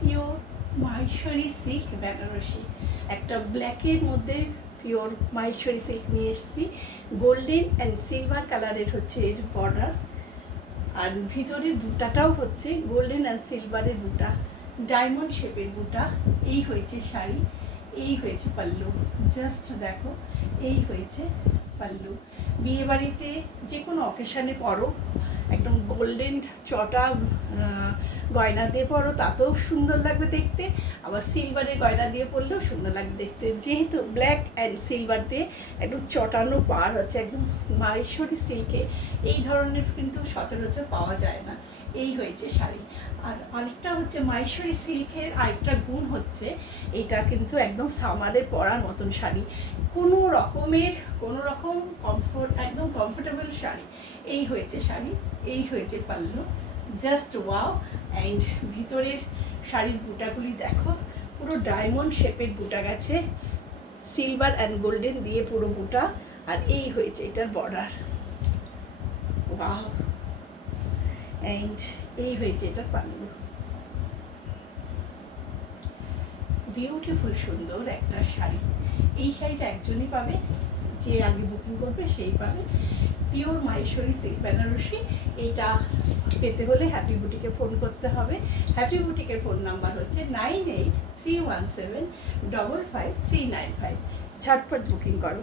Pure Maheshwari silk Banarasi, একটা ব্ল্যাকের মধ্যে পিওর মাহেশ্বরী সিল্ক নিয়ে এসেছি। গোল্ডেন অ্যান্ড সিলভার কালারের হচ্ছে এর বর্ডার, আর ভিতরের বুটাটাও হচ্ছে গোল্ডেন অ্যান্ড সিলভারের বুটা, ডায়মন্ড শেপের বুটা। এই হয়েছে শাড়ি, এই হয়েছে পাল্লু। জাস্ট দেখো, এই হয়েছে পাল্লু। বিয়েবাড়িতে যে কোনো অকেশানে পরো, একদম গোল্ডেন চটা গয়না দিয়ে পরো, তাতেও সুন্দর লাগবে দেখতে। আবার সিলভারের গয়না দিয়ে পরলেও সুন্দর লাগবে দেখতে। যেহেতু ব্ল্যাক অ্যান্ড সিলভার দিয়ে একদম চটানো পার হচ্ছে, একদম মাহেশ্বরী সিল্কে এই ধরনের কিন্তু সচরাচর পাওয়া যায় না। এই হয়েছে শাড়ি। আর আরেকটা হচ্ছে মাহেশ্বরী সিল্কের আরেকটা গুণ হচ্ছে, এটা কিন্তু একদম সামারে পরার মতন শাড়ি, কোনো রকম একদম কমফোর্টেবল শাড়ি। এই হয়েছে শাড়ি, এই হয়েছে পাল্লু। Just wow. অ্যান্ড ভিতরের শাড়ির বুটাগুলি দেখো, পুরো ডায়মন্ড শেপের বুটা গেছে, সিলভার অ্যান্ড গোল্ডেন দিয়ে পুরো বুটা। আর এই হয়েছে এটার বর্ডার, ওয়াও। অ্যান্ড এই হয়েছে এটার পাল্লু। বিউটিফুল সুন্দর একটা শাড়ি। এই শাড়িটা একজনই পাবে, যে আগে বুকিং করবে সেই পাবে। Pure Maheshwari silk Benarasi. এইটা পেতে হলে হ্যাপি বুটিকে ফোন করতে হবে। হ্যাপি বুটিকের ফোন নাম্বার হচ্ছে 9831755395। ঝটপট বুকিং করো।